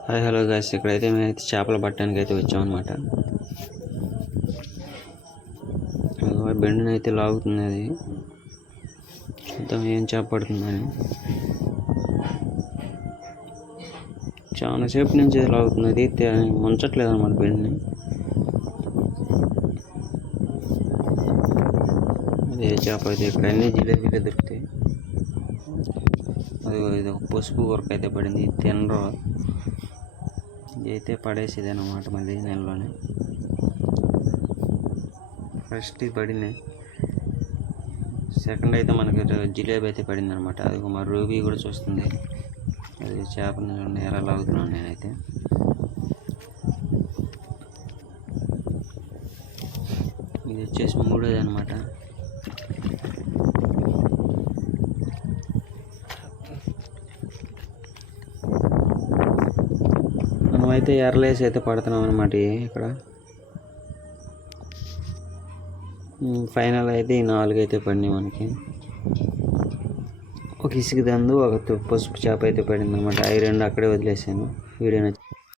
Hi hello guys. ఇక్కడైతే మేమైతే చేపలు పట్టడానికి అయితే వచ్చామన్నమాట. బెండుని అయితే లాగుతుంది అది. చూద్దాం ఏం చేప పడుతుందని. చాలా సేపు నుంచి లాగుతుంది. అది ముంచట్లేదు అనమాట బెండ్ని. అదే చేప అయితే ఇక్కడ అన్ని జిలేబీలే దొరుకుతాయి. ఇది ఒక పసుపు వర్క్ అయితే పడింది. తినరు. ఇది అయితే పడేసేది అనమాట మళ్ళీ నెలలోనే. ఫస్ట్ ఇది పడింది. సెకండ్ అయితే మనకి జిలేబీ అయితే పడింది అనమాట అది మా రూబీ కూడా చూస్తుంది. అది చేపని చూడండి ఎలా లాగుతున్నాను నేనైతే. ఇది వచ్చేసి మూడోది అనమాట మనమైతే ఎర్రలేసి అయితే పడుతున్నాం అనమాట ఇక్కడ. ఫైనల్ అయితే ఈ నాలుగు అయితే పడినాయి మనకి. ఒక ఇసుక దందు ఒక పసుపు చేప అయితే పడింది అనమాట అవి రెండు అక్కడే వదిలేసాను. వీడియో నచ్చి